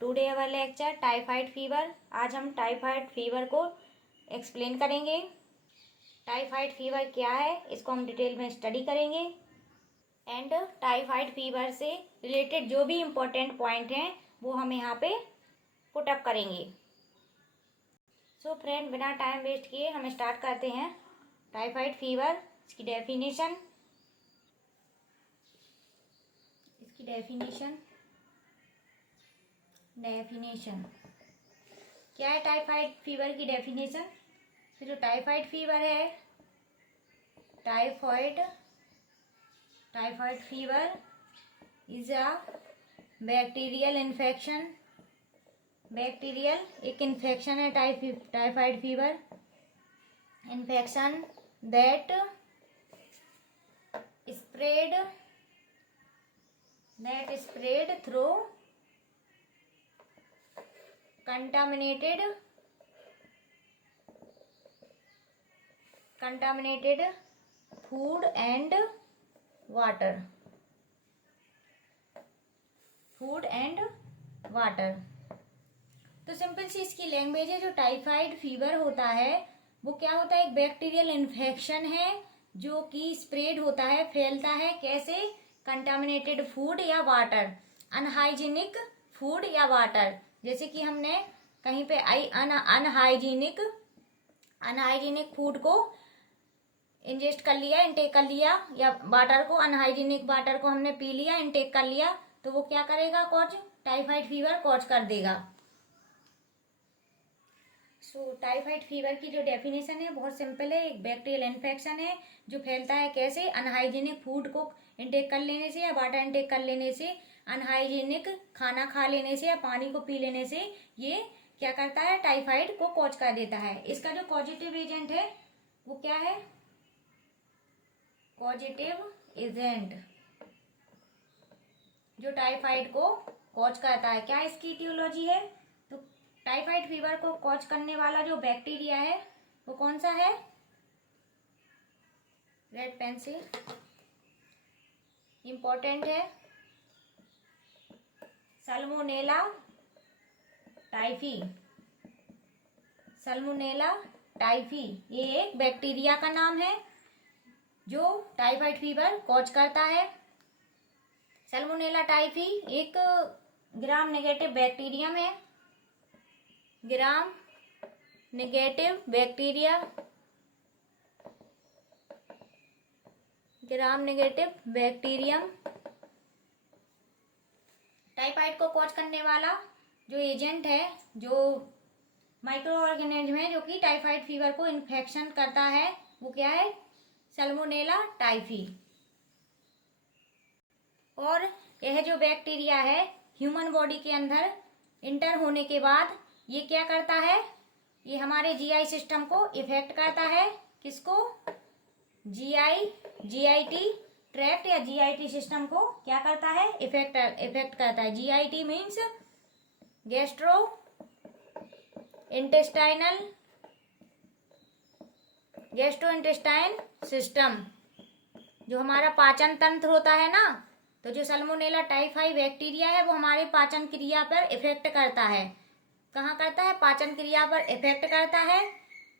Today our lecture typhoid fever. आज हम typhoid fever को एक्सप्लेन करेंगे। टाइफाइड फीवर क्या है इसको हम डिटेल में स्टडी करेंगे एंड टाइफाइड फीवर से रिलेटेड जो भी इम्पोर्टेंट पॉइंट हैं वो हम यहाँ पे पुट अप करेंगे। सो फ्रेंड, बिना टाइम वेस्ट किए हम स्टार्ट करते हैं। टाइफाइड फीवर, इसकी डेफिनेशन क्या है टाइफाइड फीवर की डेफिनेशन। तो जो टाइफाइड फीवर है, typhoid fever is a bacterial infection. एक इन्फेक्शन है typhoid fever. Infection that spread through contaminated food and water। तो सिंपल सी इसकी लैंग्वेज है। जो टाइफाइड फीवर होता है वो क्या होता है, एक बैक्टीरियल इन्फेक्शन है जो कि स्प्रेड होता है, फैलता है। कैसे? कंटामिनेटेड फूड या वाटर, अनहाइजीनिक फूड या वाटर। जैसे कि हमने कहीं पे अनहाइजीनिक फूड को इंजेस्ट कर लिया, इंटेक कर लिया, या वाटर को, अनहाइजीनिक वाटर को हमने पी लिया, इंटेक कर लिया, तो वो क्या करेगा, टाइफाइड फीवर कॉज कर देगा। सो टाइफाइड फीवर की जो डेफिनेशन है बहुत सिंपल है। एक बैक्टीरियल इन्फेक्शन है जो फैलता है कैसे, अनहाइजीनिक फूड को इंटेक कर लेने से या वाटर इंटेक कर लेने से, अनहाइजीनिक खाना खा लेने से या पानी को पी लेने से ये क्या करता है, टाइफाइड को कॉज कर देता है। इसका जो पॉजिटिव एजेंट है वो क्या है, पॉजिटिव एजेंट जो टाइफाइड को कॉज करता है। क्या इसकी इटियोलॉजी है? तो टाइफाइड फीवर को कॉज करने वाला जो बैक्टीरिया है वो कौन सा है, रेड पेंसिल इंपॉर्टेंट है, सल्मोनेला टाइफी। ये एक बैक्टीरिया का नाम है जो टाइफाइड फीवर कॉज करता है। सल्मोनेला टाइफी एक ग्राम नेगेटिव बैक्टीरियम है, ग्राम नेगेटिव बैक्टीरियम। टाइफाइड को कॉज करने वाला जो एजेंट है, जो माइक्रो ऑर्गेनिज्म है जो कि टाइफाइड फीवर को इन्फेक्शन करता है, वो क्या है, सल्मोनेला टाइफी। और यह जो बैक्टीरिया है ह्यूमन बॉडी के अंदर इंटर होने के बाद ये क्या करता है, ये हमारे जीआई सिस्टम को इफेक्ट करता है। किसको? जीआईटी ट्रैक्ट या जीआईटी सिस्टम को क्या करता है, इफेक्ट करता है। GIT means gastro intestine system. जो हमारा पाचन तंत्र होता है ना, तो जो सल्मोनेला टाइफाई बैक्टीरिया है वो हमारे पाचन क्रिया पर इफेक्ट करता है। कहाँ करता है? पाचन क्रिया पर इफेक्ट करता है।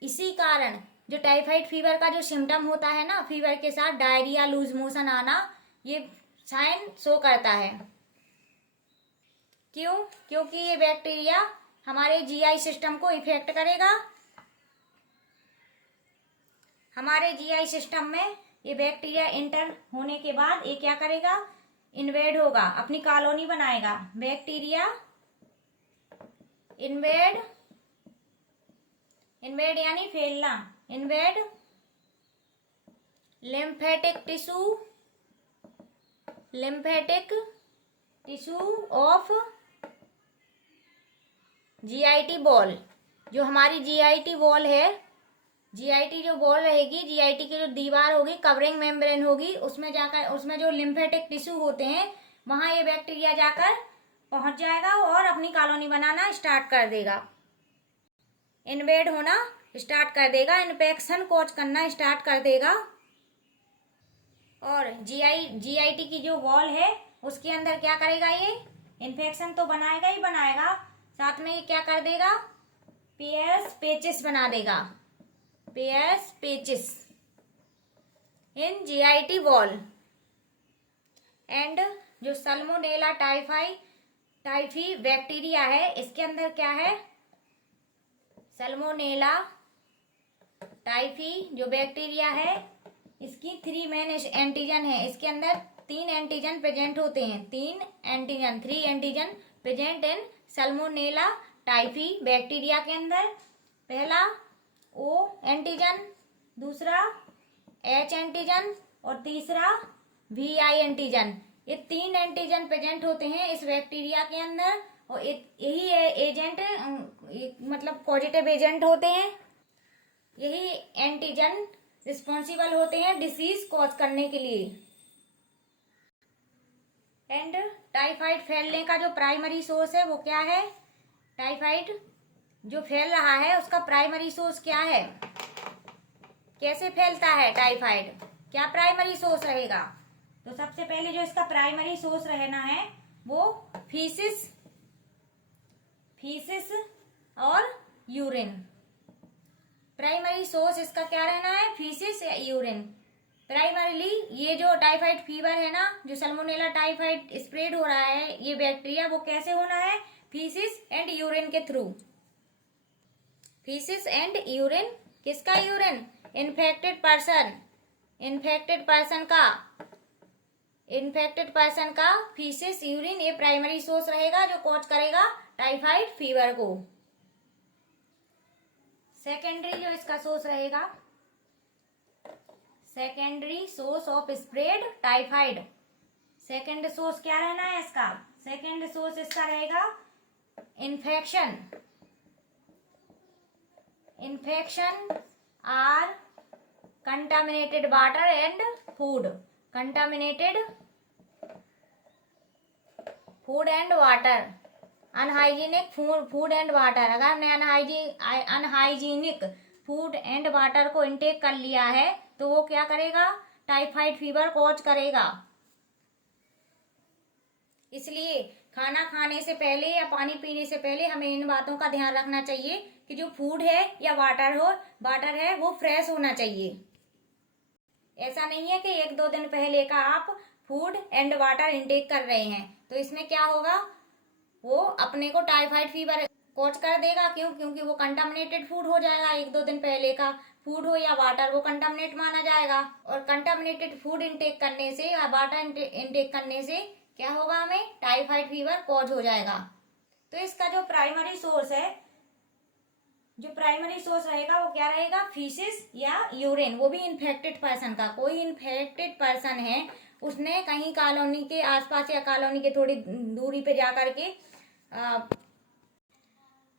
इसी कारण जो टाइफाइड फीवर का जो सिम्टम होता है ना, फीवर के साथ डायरिया, लूज मोशन आना, ये साइन शो करता है। क्यों? क्योंकि ये बैक्टीरिया हमारे जीआई सिस्टम को इफेक्ट करेगा। हमारे जीआई सिस्टम में ये बैक्टीरिया इंटर होने के बाद ये क्या करेगा, इन्वेड होगा, अपनी कॉलोनी बनाएगा। बैक्टीरिया इन्वेड यानी फैलना, invade lymphatic tissue of GIT wall. जो हमारी जीआईटी वॉल है, जीआईटी जो वॉल रहेगी, जीआईटी की जो दीवार होगी, कवरिंग मेम्ब्रेन होगी, उसमें जो लिम्फेटिक टिश्यू होते हैं वहां ये बैक्टीरिया जाकर पहुंच जाएगा और अपनी कॉलोनी बनाना स्टार्ट कर देगा, इन्वेड होना स्टार्ट कर देगा, इन्फेक्शन कॉज करना स्टार्ट कर देगा। और जीआईटी की जो वॉल है उसके अंदर क्या करेगा, ये इन्फेक्शन तो बनाएगा ही बनाएगा, साथ में ये क्या कर देगा, पेयर्स पेचिस बना देगा, Peyer's patches in GIT wall. And जो सल्मोनेला टाइफी बैक्टीरिया है, इसके अंदर क्या है, सल्मोनेला टाइफी जो बैक्टीरिया है, इसकी 3 मेन एंटीजन है। इसके अंदर 3 एंटीजन प्रेजेंट होते हैं, 3 antigen present in Salmonella typhi bacteria के अंदर। पहला ओ एंटीजन, दूसरा एच एंटीजन और तीसरा VI एंटीजन। ये 3 एंटीजन प्रेजेंट होते हैं इस बैक्टीरिया के अंदर, और यही एजेंट मतलब पॉजिटिव एजेंट होते हैं। यही एंटीजन रिस्पॉन्सिबल होते हैं डिसीज कॉज करने के लिए। एंड टाइफाइड फैलने का जो प्राइमरी सोर्स है वो क्या है, टाइफाइड जो फैल रहा है उसका प्राइमरी सोर्स क्या है, कैसे फैलता है टाइफाइड, क्या प्राइमरी सोर्स रहेगा। तो सबसे पहले जो इसका प्राइमरी सोर्स रहना है वो फीसिस और यूरिन। प्राइमरी सोर्स इसका क्या रहना है, फीसिस या यूरिन। प्राइमरीली ये जो टाइफाइड फीवर है ना, जो सल्मोनेला टाइफाइड स्प्रेड हो रहा है ये बैक्टीरिया, वो कैसे होना है, फीसिस एंड यूरिन के थ्रू। फीसिस एंड यूरिन, किसका यूरिन, इन्फेक्टेड पर्सन का फीसिस यूरिन, ये प्राइमरी सोर्स रहेगा जो कॉज करेगा टाइफाइड फीवर को। सेकेंडरी जो इसका सोर्स रहेगा, secondary source of spread typhoid, second source क्या रहना है इसका, सेकेंड सोर्स इसका रहेगा infection are contaminated water and food, contaminated food and water, unhygienic food and water. अगर हमने अनहाइजीनिक फूड एंड वाटर को इनटेक कर लिया है तो वो क्या करेगा, टाइफाइड फीवर कॉज करेगा। इसलिए खाना खाने से पहले या पानी पीने से पहले हमें इन बातों का ध्यान रखना चाहिए कि जो फूड है या वाटर है वो फ्रेश होना चाहिए। ऐसा नहीं है कि 1-2 दिन पहले का आप फूड एंड वाटर इनटेक कर रहे हैं तो इसमें क्या होगा, वो अपने को टाइफाइड फीवर कॉज कर देगा। क्योंकि वो कंटामिनेटेड फूड हो जाएगा, 1-2 दिन पहले का फूड हो या वाटर वो कंटामिनेट माना जाएगा। और कंटामिनेटेड फूड इनटेक करने से या वाटर इनटेक करने से क्या होगा, हमें टाइफाइड फीवर कॉज हो जाएगा। तो इसका जो प्राइमरी सोर्स रहेगा वो क्या रहेगा, फीसिस या यूरिन, वो भी इन्फेक्टेड पर्सन का। कोई इन्फेक्टेड पर्सन है, उसने कहीं कॉलोनी के आसपास या कॉलोनी के थोड़ी दूरी पे जाकर के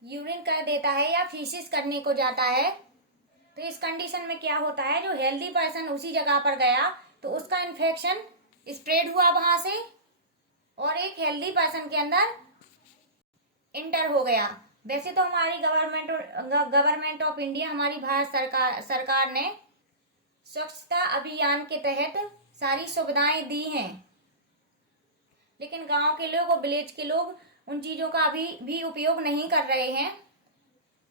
यूरिन कर देता है या फीसिस करने को जाता है, तो इस कंडीशन में क्या होता है, जो हेल्दी पर्सन उसी जगह पर गया तो उसका इन्फेक्शन स्प्रेड हुआ वहां से और एक हेल्दी पर्सन के अंदर इंटर हो गया। वैसे तो हमारी गवर्नमेंट ऑफ इंडिया, हमारी भारत सरकार ने स्वच्छता अभियान के तहत सारी सुविधाएं दी हैं, लेकिन गांव के लोग और विलेज के लोग उन चीजों का अभी भी उपयोग नहीं कर रहे हैं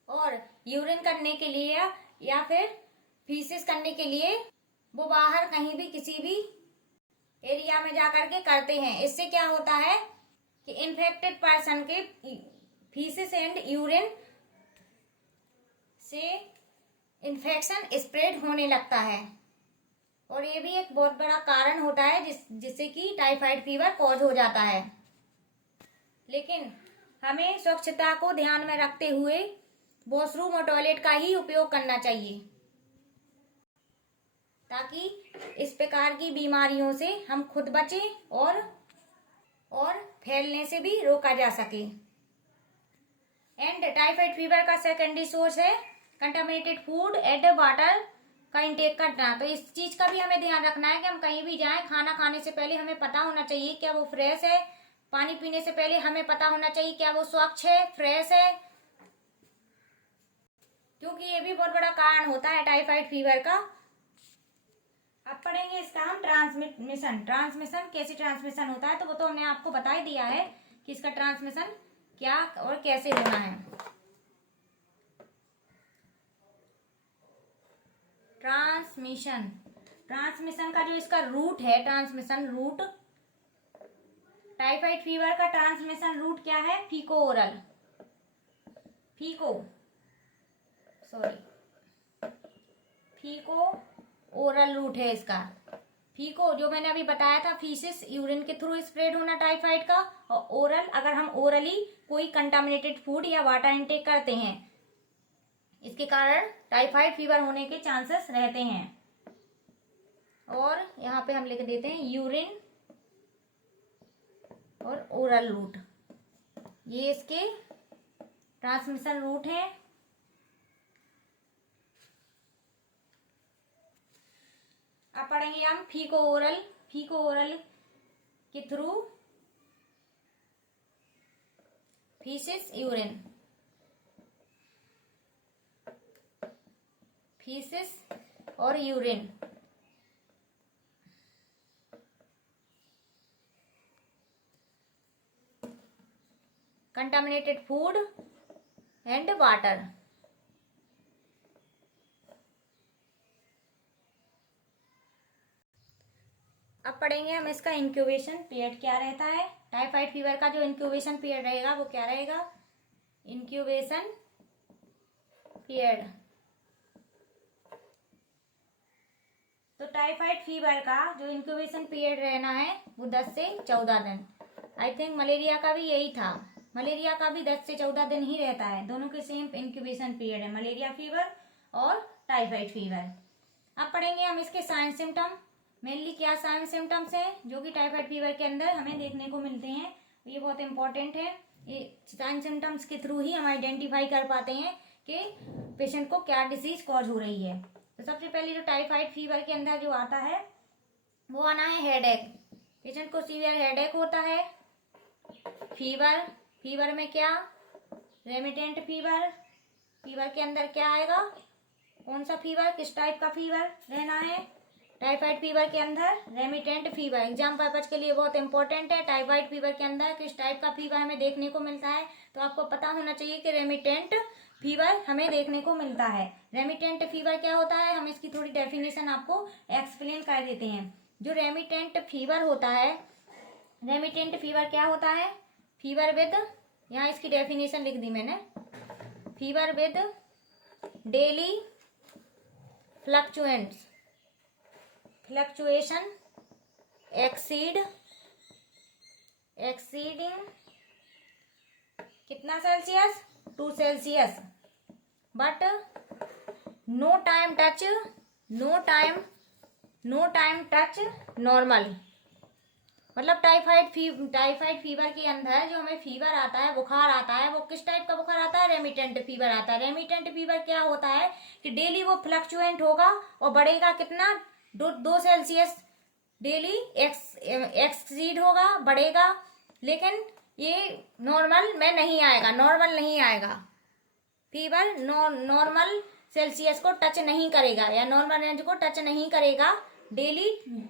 और यूरिन करने के लिए या फिर फीसिस करने के लिए वो बाहर कहीं भी किसी भी एरिया में जाकर के करते हैं। इससे क्या होता है कि इन्फेक्टेड पर्सन के फीसिस एंड यूरिन से इन्फेक्शन स्प्रेड होने लगता है और ये भी एक बहुत बड़ा कारण होता है जिससे कि टाइफाइड फीवर कॉज हो जाता है। लेकिन हमें स्वच्छता को ध्यान में रखते हुए वॉशरूम और टॉयलेट का ही उपयोग करना चाहिए ताकि इस प्रकार की बीमारियों से हम खुद बचें और फैलने से भी रोका जा सके। एंड टाइफाइड फीवर का सेकेंडरी सोर्स है कंटामिनेटेड फूड एंड वाटर का इंटेक करना। तो इस चीज का भी हमें ध्यान रखना है कि हम कहीं भी जाएं, खाना खाने से पहले हमें पता होना चाहिए क्या वो फ्रेश है, पानी पीने से पहले हमें पता होना चाहिए क्या वो स्वच्छ है, फ्रेश है, क्योंकि ये भी बहुत बड़ा कारण होता है टाइफाइड फीवर का। अब पढ़ेंगे इसका हम ट्रांसमिशन कैसे ट्रांसमिशन होता है, तो वो तो हमने आपको बता ही दिया है कि इसका ट्रांसमिशन क्या और कैसे होना है। ट्रांसमिशन का जो इसका रूट है, ट्रांसमिशन रूट, टाइफाइड फीवर का ट्रांसमिशन रूट क्या है? फीको ओरल रूट है इसका। फीको जो मैंने अभी बताया था, फीसिस यूरिन के थ्रू स्प्रेड होना टाइफाइड का, और ओरल अगर हम ओरली कोई कंटामिनेटेड फूड या वाटर इनटेक करते हैं, इसके कारण टाइफाइड फीवर होने के चांसेस रहते हैं। और यहाँ पे हम लिख देते हैं यूरिन और ओरल रूट, ये इसके ट्रांसमिशन रूट हैं। अब पढ़ेंगे हम फीको ओरल के थ्रू फीसिस और urine. Contaminated food and water. अब पढ़ेंगे हम इसका इंक्यूबेशन पीरियड क्या रहता है। टाइफाइड फीवर का जो इंक्यूबेशन पीरियड रहेगा वो क्या रहेगा? Incubation period. तो टाइफाइड फीवर का जो इंक्यूबेशन पीरियड रहना है वो 10 से 14 दिन। आई थिंक मलेरिया का भी यही था, मलेरिया का भी 10 से 14 दिन ही रहता है। दोनों के सेम इंक्यूबेशन पीरियड है, मलेरिया फीवर और टाइफाइड फीवर। अब पढ़ेंगे हम इसके साइन सिम्टम। मेनली क्या साइन सिम्टम्स हैं जो कि टाइफाइड फीवर के अंदर हमें देखने को मिलते हैं, ये बहुत इंपॉर्टेंट है। ये साइन सिम्टम्स के थ्रू ही हम आइडेंटिफाई कर पाते हैं कि पेशेंट को क्या डिसीज कॉज हो रही है। तो सबसे पहले जो टाइफाइड फीवर के अंदर जो आता है वो आना है हेडेक। पेशेंट को सीवियर हेडेक होता है। फीवर में क्या? रेमिटेंट फीवर के अंदर क्या आएगा? कौन सा फीवर, किस टाइप का फीवर रहना है? टाइफाइड फीवर के अंदर रेमिटेंट फीवर। एग्जाम पर्पज के लिए बहुत इंपॉर्टेंट है। टाइफाइड फीवर के अंदर किस टाइप का फीवर हमें देखने को मिलता है, तो आपको पता होना चाहिए कि रेमिटेंट फीवर हमें देखने को मिलता है। रेमिटेंट फीवर क्या होता है, हम इसकी थोड़ी डेफिनेशन आपको एक्सप्लेन कर देते हैं। जो रेमिटेंट फीवर होता है, रेमिटेंट फीवर क्या होता है? फीवर विद, यहाँ इसकी डेफिनेशन लिख दी मैंने, fever with daily fluctuation exceeding कितना Celsius? 2 Celsius, but no time touch normal. मतलब टाइफाइड फीवर के अंदर जो हमें फीवर आता है, बुखार आता है, वो किस टाइप का बुखार आता है? रेमिटेंट फीवर आता है। रेमिटेंट फीवर क्या होता है कि डेली वो फ्लक्चुएंट होगा और बढ़ेगा कितना? 2 सेल्सियस डेली एक्सीड होगा, बढ़ेगा, लेकिन ये नॉर्मल नहीं आएगा। फीवर नॉर्मल सेल्सियस को टच नहीं करेगा या नॉर्मल रेंज को टच नहीं करेगा। डेली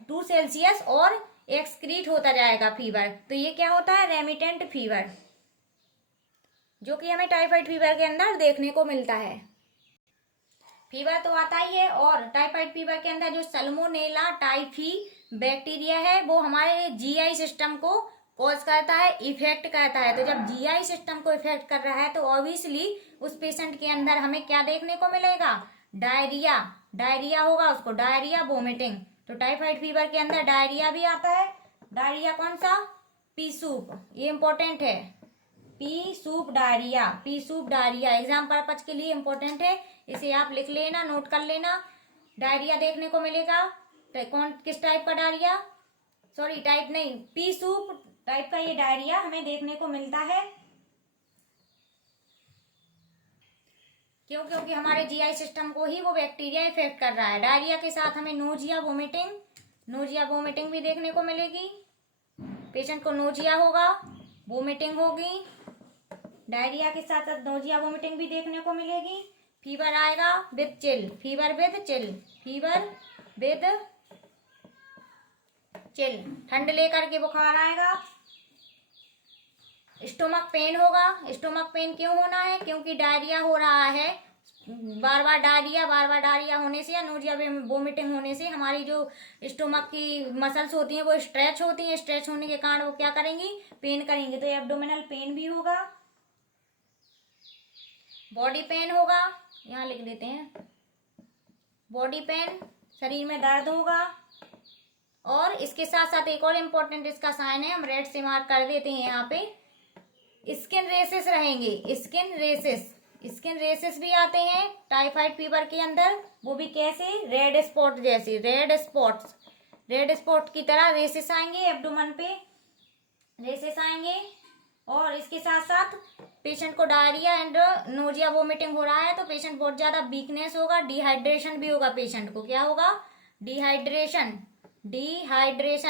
2 सेल्सियस और एक्सक्रीट होता जाएगा फीवर। तो ये क्या होता है? रेमिटेंट फीवर, जो कि हमें टाइफाइड फीवर के अंदर देखने को मिलता है। फीवर तो आता ही है, और टाइफाइड फीवर के अंदर जो सल्मोनेला टाइफी बैक्टीरिया है वो हमारे जीआई सिस्टम को कॉज करता है, इफेक्ट करता है। तो जब जीआई सिस्टम को इफेक्ट कर रहा है तो ऑब्वियसली उस पेशेंट के अंदर हमें क्या देखने को मिलेगा? डायरिया होगा, उसको डायरिया, वोमिटिंग। तो टाइफाइड फीवर के अंदर डायरिया भी आता है। डायरिया कौन सा? पी सूप, ये इंपॉर्टेंट है। P soup diarrhoea exam purpose के लिए इंपॉर्टेंट है, इसे आप लिख लेना, नोट कर लेना। डायरिया देखने को मिलेगा। किस टाइप का डायरिया? टाइप नहीं, पी सूप टाइप का ये डायरिया हमें देखने को मिलता है। क्योंकि हमारे जीआई सिस्टम को ही वो बैक्टीरिया इफेक्ट कर रहा है। डायरिया के साथ हमें नोजिया वोमिटिंग भी देखने को मिलेगी। पेशेंट को नोजिया होगा, वोमिटिंग होगी। डायरिया के साथ साथ नोजिया वोमिटिंग भी देखने को मिलेगी। फीवर आएगा विद चिल, ठंड लेकर के बुखार आएगा। स्टोमक पेन होगा। स्टोमक पेन क्यों होना है? क्योंकि डायरिया हो रहा है, बार बार डायरिया होने से या नोजिया वोमिटिंग होने से हमारी जो स्टोमक की मसल्स होती हैं वो स्ट्रेच होती हैं। स्ट्रेच होने के कारण वो क्या करेंगी? पेन करेंगे। तो एब्डोमिनल पेन भी होगा। बॉडी पेन होगा, यहाँ लिख देते हैं, बॉडी पेन, शरीर में दर्द होगा। और इसके साथ साथ एक और इम्पोर्टेंट इसका साइन है, हम रेड से मार्क कर देते हैं यहाँ पे, स्किन रेसेस रहेंगे। स्किन रेसेस भी आते हैं टाइफाइड फीवर के अंदर। वो भी कैसे? रेड स्पॉट जैसे, रेड स्पॉट की तरह रेसेस आएंगे, एब्डोमेन पे रेसेस आएंगे। और इसके साथ साथ पेशेंट को डायरिया एंड नोजिया वोमिटिंग हो रहा है तो पेशेंट बहुत ज्यादा वीकनेस होगा, डिहाइड्रेशन भी होगा। पेशेंट को क्या होगा? डिहाइड्रेशन।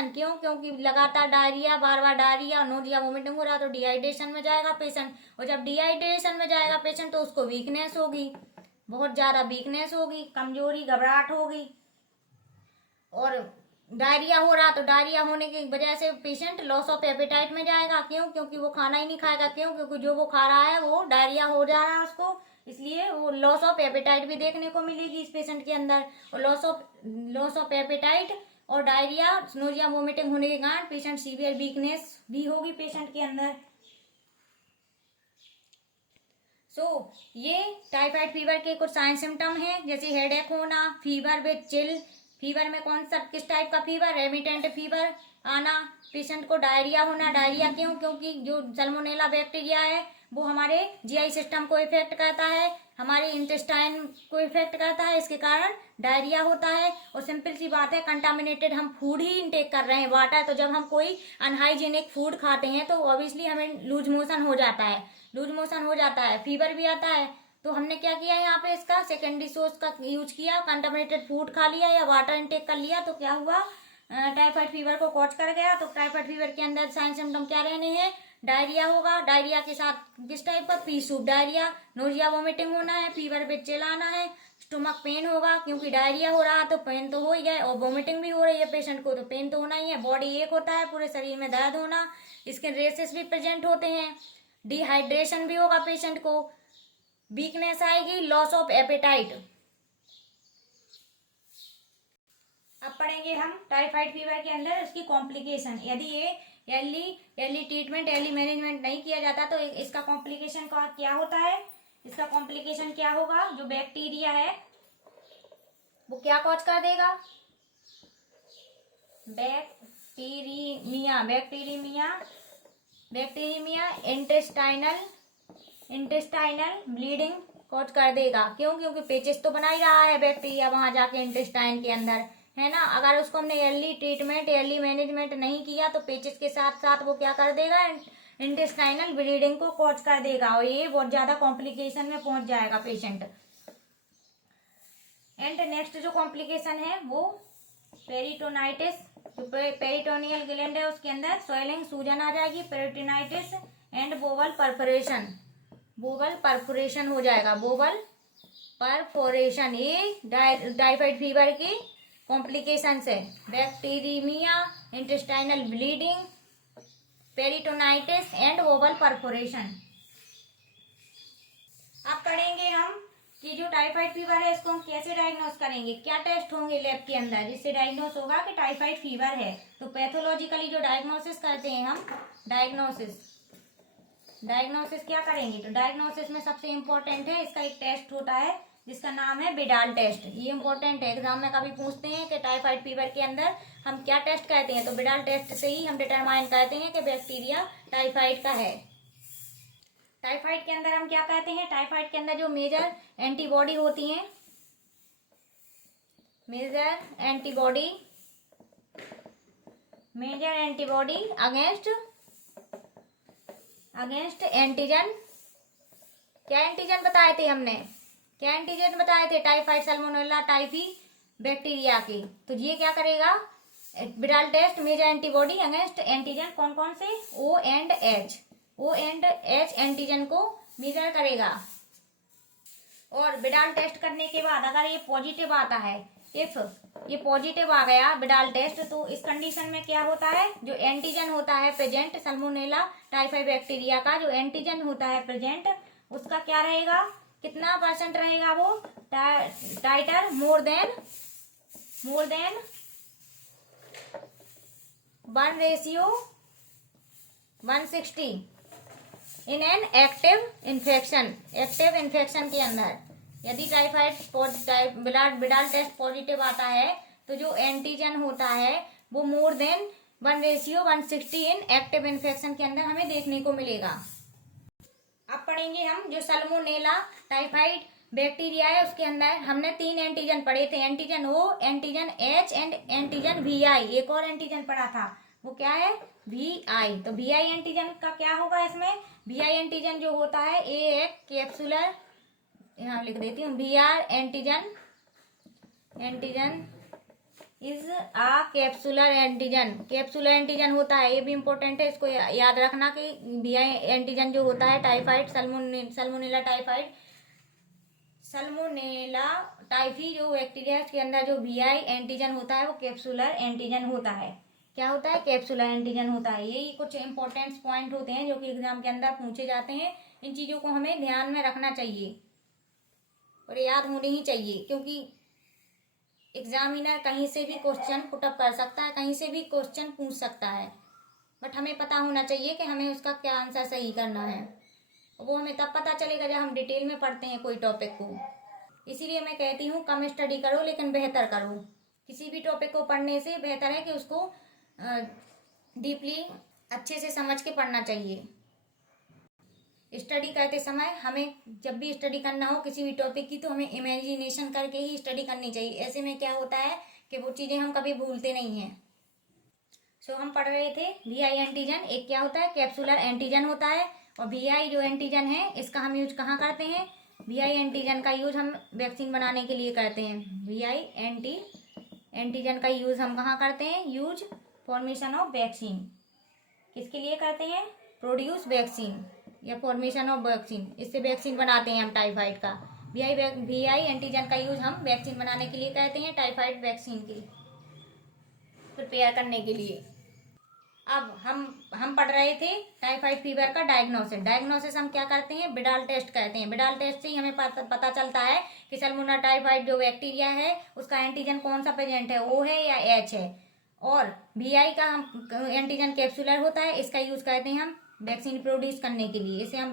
क्यों? क्योंकि लगातार डायरिया, बार बार डायरिया, नोजिया वोमिटिंग हो रहा है तो डिहाइड्रेशन में जाएगा पेशेंट। और जब डिहाइड्रेशन में जाएगा पेशेंट तो उसको वीकनेस होगी, बहुत ज्यादा वीकनेस होगी, कमजोरी, घबराहट होगी। और डायरिया हो रहा तो डायरिया होने की वजह से पेशेंट लॉस ऑफ एपेटाइट में जाएगा। क्यों? क्योंकि वो खाना ही नहीं खाएगा। क्यों? क्योंकि जो वो खा रहा है वो डायरिया हो जा रहा है उसको, इसलिए वो लॉस ऑफ एपेटाइट भी देखने को मिलेगी इस पेशेंट के अंदर। और लॉस ऑफ एपेटाइट और डायरिया, नोजिया वोमिटिंग होने के कारण पेशेंट सीवियर वीकनेस भी होगी पेशेंट के अंदर। ये टाइफाइड फीवर के कुछ साइन सिम्टम हैं, जैसे हेडेक होना, फीवर विद चिल। फीवर में कौन सा, किस टाइप का फीवर? रेमिटेंट फीवर आना। पेशेंट को डायरिया होना। डायरिया क्यों? क्योंकि जो सल्मोनेला बैक्टीरिया है वो हमारे जीआई सिस्टम को इफेक्ट करता है, हमारे इंटेस्टाइन को इफेक्ट करता है, इसके कारण डायरिया होता है। और सिंपल सी बात है, कंटामिनेटेड हम फूड ही इनटेक कर रहे हैं, वाटर। तो जब हम कोई अनहाइजीनिक फूड खाते हैं तो ऑब्वियसली हमें लूज मोशन हो जाता है, फीवर भी आता है। तो हमने क्या किया यहाँ पे, इसका सेकेंडरी सोर्स का यूज किया, कंटामिनेटेड फूड खा लिया या वाटर इनटेक कर लिया तो क्या हुआ? टाइफाइड फीवर को कॉज कर गया। तो टाइफाइड फीवर के अंदर साइन सिम्टम क्या रहने हैं? डायरिया होगा। डायरिया के साथ किस टाइप का? P soup diarrhoea. Nausea vomiting होना है, फीवर विद चिल आना है, स्टोमक पेन होगा, क्योंकि डायरिया हो रहा तो पेन तो हो ही गया, और वोमिटिंग भी हो रही है पेशेंट को तो पेन तो होना ही है। बॉडी एक होता है, पूरे शरीर में दर्द होना, स्किन रेसेस भी प्रेजेंट होते हैं, डिहाइड्रेशन भी होगा पेशेंट को, वीकनेस आएगी, लॉस ऑफ एपेटाइट। अब पढ़ेंगे हम टाइफाइड फीवर के अंदर उसकी कॉम्प्लिकेशन। यदि ये अर्ली ट्रीटमेंट, अर्ली मैनेजमेंट नहीं किया जाता तो इसका कॉम्प्लिकेशन का क्या होता है? इसका कॉम्प्लिकेशन क्या होगा? जो बैक्टीरिया है वो क्या कॉज कर देगा? बैक्टीरिया इंटेस्टाइनल ब्लीडिंग कॉज कर देगा। क्यों? क्योंकि पेचिस तो बना ही रहा है बैक्टीरिया वहां जाके इंटेस्टाइन के अंदर, है ना। अगर उसको हमने अर्ली ट्रीटमेंट, अर्ली मैनेजमेंट नहीं किया तो पेचिस के साथ साथ वो क्या कर देगा? इंटेस्टाइनल ब्लीडिंग को कॉज कर देगा और ये बहुत ज्यादा कॉम्प्लिकेशन में पहुंच जाएगा पेशेंट। एंड नेक्स्ट जो कॉम्प्लिकेशन है वो पेरिटोनाइटिस। जो पेरिटोनियल ग्लैंड है उसके अंदर स्वेलिंग, सूजन आ जाएगी, पेरिटोनाइटिस एंड बोवल परफोरेशन हो जाएगा, बोवल परफोरेशन। ये टाइफाइड फीवर की कॉम्प्लिकेशंस है। Bacteria, intestinal bleeding, peritonitis and bowel perforation. अब पढ़ेंगे हम कि जो टाइफाइड फीवर है इसको हम कैसे डायग्नोस करेंगे, क्या टेस्ट होंगे लैब के अंदर जिससे डायग्नोस होगा कि टाइफाइड फीवर है। तो पैथोलॉजिकली जो डायग्नोसिस करते हैं हम, डायग्नोसिस क्या करेंगे? तो डायग्नोसिस में सबसे इम्पोर्टेंट है, इसका एक टेस्ट होता है जिसका नाम है बिडाल टेस्ट। ये इंपॉर्टेंट है, एग्जाम में कभी पूछते हैं कि टाइफाइड फीवर के अंदर हम क्या टेस्ट करते हैं, तो बिडाल टेस्ट से ही हम डिटरमाइन करते हैं कि बैक्टीरिया टाइफाइड का है। टाइफाइड के अंदर हम क्या कहते हैं? टाइफाइड के अंदर जो मेजर एंटीबॉडी होती हैं, मेजर एंटीबॉडी अगेंस्ट एंटीजन। क्या एंटीजन बताए थे हमने? क्या एंटीजन बताए थे? टाइफाइड, सल्मोनेला टाइफी बैक्टीरिया के। तो ये क्या करेगा? Widal test measure antibody against antigen कौन कौन से? ओ एंड एच एंटीजन को मेजर करेगा। और विडाल टेस्ट करने के बाद अगर ये पॉजिटिव आता है, इफ ये पॉजिटिव आ गया विडाल टेस्ट, तो इस कंडीशन में क्या होता है, जो एंटीजन होता है प्रेजेंट सल्मोनेला टाइफाई बैक्टीरिया का, जो एंटीजन होता है प्रेजेंट, उसका क्या रहेगा, कितना % रहेगा वो, titer more than 1:160 in an active infection के अंदर। यदि टाइफाइड विडाल टेस्ट पॉजिटिव आता है तो जो एंटीजन होता है वो मोर देन 1:160 इन एक्टिव इन्फेक्शन के अंदर हमें देखने को मिलेगा। अब पढ़ेंगे हम जो सल्मोनेला टाइफाइड बैक्टीरिया है, उसके अंदर हमने 3 एंटीजन पढ़े थे, antigen O, antigen H and antigen VI। एक और एंटीजन पढ़ा था, वो क्या है, VI। तो VI एंटीजन का क्या होगा इसमें, VI एंटीजन जो होता है एक कैप्सुलर, यहाँ लिख देती हूँ, VR antigen is a capsular antigen होता है। ये भी इम्पोर्टेंट है, इसको याद रखना कि VI एंटीजन जो होता है टाइफाइड सल्मोनेला टाइफी जो बैक्टीरिया है उसके अंदर जो VI एंटीजन होता है वो कैप्सुलर एंटीजन होता है। क्या होता है, कैप्सुलर एंटीजन होता है। यही कुछ इंपॉर्टेंट पॉइंट होते हैं जो कि एग्जाम के अंदर पूछे जाते हैं। इन चीजों को हमें ध्यान में रखना चाहिए और याद होनी ही चाहिए, क्योंकि एग्जामिनर कहीं से भी क्वेश्चन पुटअप कर सकता है, कहीं से भी क्वेश्चन पूछ सकता है, बट हमें पता होना चाहिए कि हमें उसका क्या आंसर सही करना है। वो हमें तब पता चलेगा जब हम डिटेल में पढ़ते हैं कोई टॉपिक को। इसीलिए मैं कहती हूँ कम स्टडी करो लेकिन बेहतर करो। किसी भी टॉपिक को पढ़ने से बेहतर है कि उसको डीपली अच्छे से समझ के पढ़ना चाहिए। स्टडी करते समय हमें जब भी स्टडी करना हो किसी भी टॉपिक की, तो हमें इमेजिनेशन करके ही स्टडी करनी चाहिए। ऐसे में क्या होता है कि वो चीज़ें हम कभी भूलते नहीं हैं। सो हम पढ़ रहे थे VI एंटीजन, एक क्या होता है, कैप्सुलर एंटीजन होता है। और VI जो एंटीजन है इसका हम यूज कहाँ करते हैं, VI एंटीजन का यूज हम वैक्सीन बनाने के लिए करते हैं। VI एंटीजन का यूज हम कहाँ करते हैं, यूज फॉर्मेशन ऑफ वैक्सीन। किसके लिए करते हैं, प्रोड्यूस वैक्सीन या फॉर्मेशन ऑफ वैक्सीन, इससे वैक्सीन बनाते हैं हम टाइफाइड का। VI एंटीजन का यूज हम वैक्सीन बनाने के लिए करते हैं, टाइफाइड वैक्सीन की प्रिपेयर करने के लिए। अब हम पढ़ रहे थे टाइफाइड फीवर का डायग्नोसिस हम क्या करते हैं, विडाल टेस्ट करते हैं। विडाल टेस्ट से ही हमें पता चलता है कि सल्मोनेला टाइफाइड जो बैक्टीरिया है उसका एंटीजन कौन सा प्रेजेंट है, O है या H है। और VI का हम एंटीजन कैप्सुलर होता है, इसका यूज करते हैं हम वैक्सीन प्रोड्यूस करने के लिए। इसे हम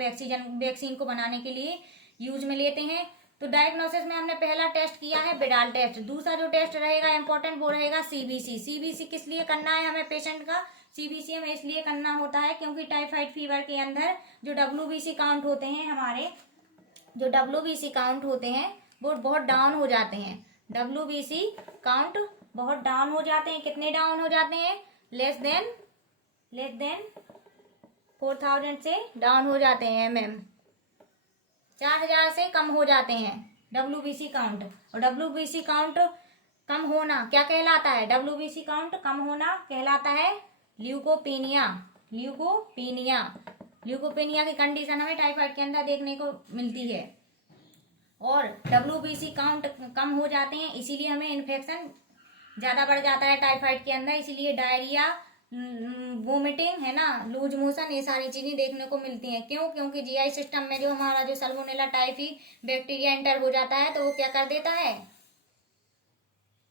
वैक्सीन को बनाने के लिए यूज में लेते हैं। तो डायग्नोसिस में हमने पहला टेस्ट किया है विडाल टेस्ट। दूसरा जो टेस्ट रहेगा इंपॉर्टेंट वो रहेगा CBC किस लिए करना है हमें पेशेंट का, CBC हमें इसलिए करना होता है क्योंकि टाइफाइड फीवर के अंदर जो WBC काउंट होते हैं, हमारे जो WBC काउंट होते हैं वो बहुत डाउन हो जाते हैं। WBC काउंट बहुत डाउन हो जाते हैं। कितने डाउन हो जाते हैं, लेस देन 4000 से डाउन हो जाते हैं, MM 4000 से कम हो जाते हैं WBC काउंट। और WBC काउंट कम होना क्या कहलाता है, WBC काउंट कम होना कहलाता है ल्यूकोपीनिया की कंडीशन हमें टाइफाइड के अंदर देखने को मिलती है। और WBC काउंट कम हो जाते हैं, इसीलिए हमें इन्फेक्शन ज़्यादा बढ़ जाता है टाइफाइड के अंदर। इसीलिए डायरिया, वोमिटिंग है ना, लूज मोशन, ये सारी चीजें देखने को मिलती हैं। क्यों, क्योंकि GI सिस्टम में जो हमारा जो सल्मोनेला टाइफी बैक्टीरिया एंटर हो जाता है तो वो क्या कर देता है,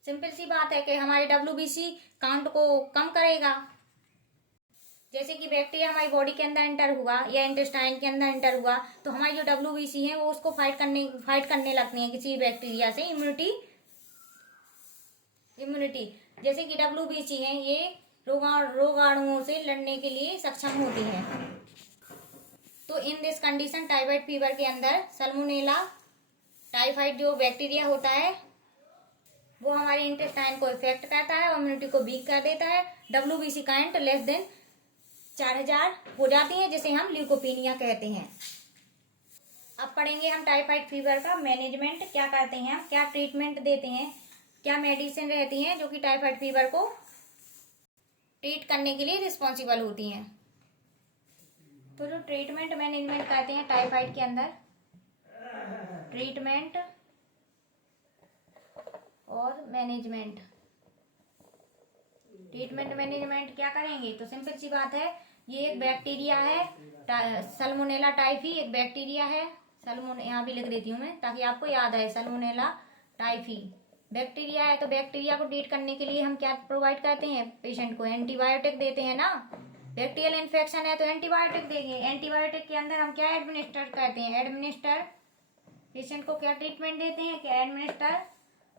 सिंपल सी बात है कि हमारे WBC काउंट को कम करेगा। जैसे कि बैक्टीरिया हमारी बॉडी के अंदर एंटर हुआ या इंटेस्टाइन के अंदर एंटर हुआ तो हमारी जो WBC है वो उसको फाइट करने लगती है किसी बैक्टीरिया से। इम्यूनिटी जैसे कि WBC है ये रोगाणुओं से लड़ने के लिए सक्षम होती है। तो in this condition typhoid fever के अंदर सल्मोनेला टाइफाइड जो बैक्टीरिया होता है वो हमारे इंटेस्टाइन को इफेक्ट करता है और इम्यूनिटी को वीक कर देता है। WBC काउंट लेस देन 4000 हो जाती है, जिसे हम ल्यूकोपीनिया कहते हैं। अब पढ़ेंगे हम टाइफाइड फीवर का मैनेजमेंट क्या करते हैं, हम क्या ट्रीटमेंट देते हैं, क्या मेडिसिन रहती हैं जो कि टाइफाइड फीवर को ट्रीट करने के लिए रिस्पॉन्सिबल होती हैं। तो जो ट्रीटमेंट मैनेजमेंट करते हैं टाइफाइड के अंदर, ट्रीटमेंट और मैनेजमेंट। ट्रीटमेंट मैनेजमेंट क्या करेंगे, तो सिंपल सी बात है, ये एक बैक्टीरिया है, सल्मोनेला टाइफी एक बैक्टीरिया है। यहाँ भी लिख देती हूँ मैं ताकि आपको याद आए, सल्मोनेला टाइफी बैक्टीरिया है। तो बैक्टीरिया को ट्रीट करने के लिए हम क्या प्रोवाइड करते हैं, पेशेंट को एंटीबायोटिक देते हैं ना। बैक्टीरियल इन्फेक्शन है तो एंटीबायोटिक देंगे। एंटीबायोटिक के अंदर हम क्या एडमिनिस्टर करते हैं, पेशेंट को क्या ट्रीटमेंट देते हैं, क्या एडमिनिस्टर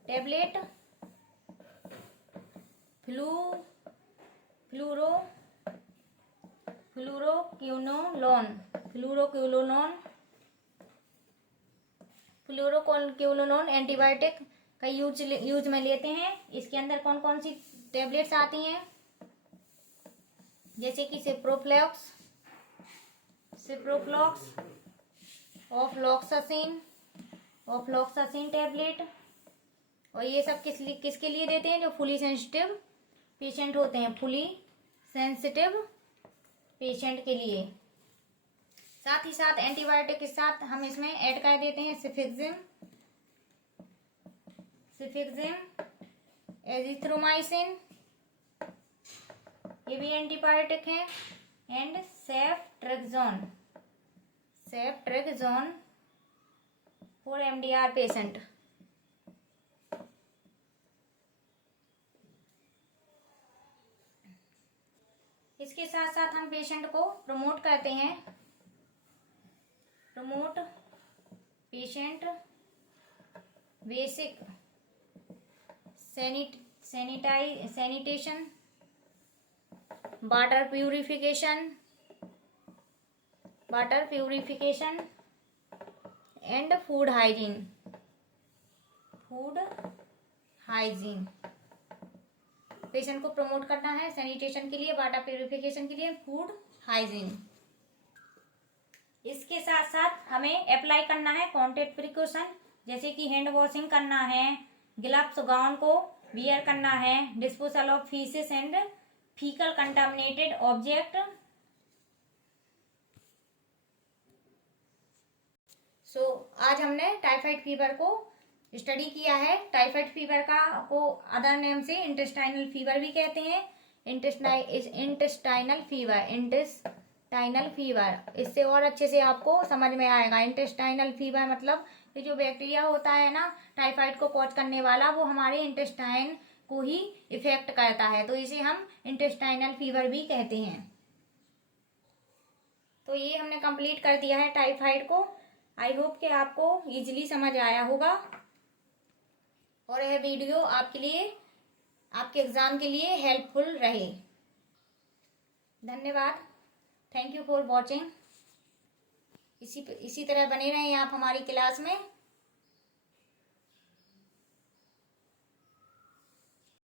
टेबलेट फ्लूरोक्विनोलोन एंटीबायोटिक का यूज में लेते हैं। इसके अंदर कौन कौन सी टेबलेट्स आती हैं, जैसे कि सिप्रोफ्लॉक्स, ऑफ्लॉक्सासिन टैबलेट। और ये सब किसके लिए देते हैं, जो फुली सेंसिटिव पेशेंट होते हैं, फुली सेंसिटिव पेशेंट के लिए। साथ ही साथ एंटीबायोटिक के साथ हम इसमें ऐड कर देते हैं सिफिक्सिम, एजिथ्रोमाइसिन, ये भी एंटीबायोटिक है, एंड सेफ्ट्रेक्सोन फॉर MDR पेशेंट। इसके साथ साथ हम पेशेंट को प्रमोट करते हैं, patient basic sanitation, water purification and food hygiene. Patient को प्रमोट करना है सैनिटेशन के लिए, वाटर प्यूरिफिकेशन के लिए, फूड हाइजीन। इसके साथ साथ हमें अप्लाई करना है कॉन्टैक्ट प्रिकॉशन, जैसे कि हैंड वॉशिंग करना है, ग्लव्स गाउन को वियर करना है, disposal of faeces and faecal contaminated object. आज हमने टाइफाइड फीवर को स्टडी किया है। टाइफाइड फीवर को अदर नेम से इंटेस्टाइनल फीवर भी कहते हैं। इंटेस्टाइनल फीवर इससे और अच्छे से आपको समझ में आएगा। इंटेस्टाइनल फीवर मतलब कि जो बैक्टीरिया होता है ना टाइफाइड को कॉज करने वाला, वो हमारे इंटेस्टाइन को ही इफेक्ट करता है, तो इसे हम इंटेस्टाइनल फीवर भी कहते हैं। तो ये हमने कंप्लीट कर दिया है टाइफाइड को। आई होप कि आपको इजीली समझ आया होगा और यह वीडियो आपके लिए, आपके एग्जाम के लिए हेल्पफुल रहे। धन्यवाद। Thank you for watching. इसी तरह बने रहें आप हमारी क्लास में।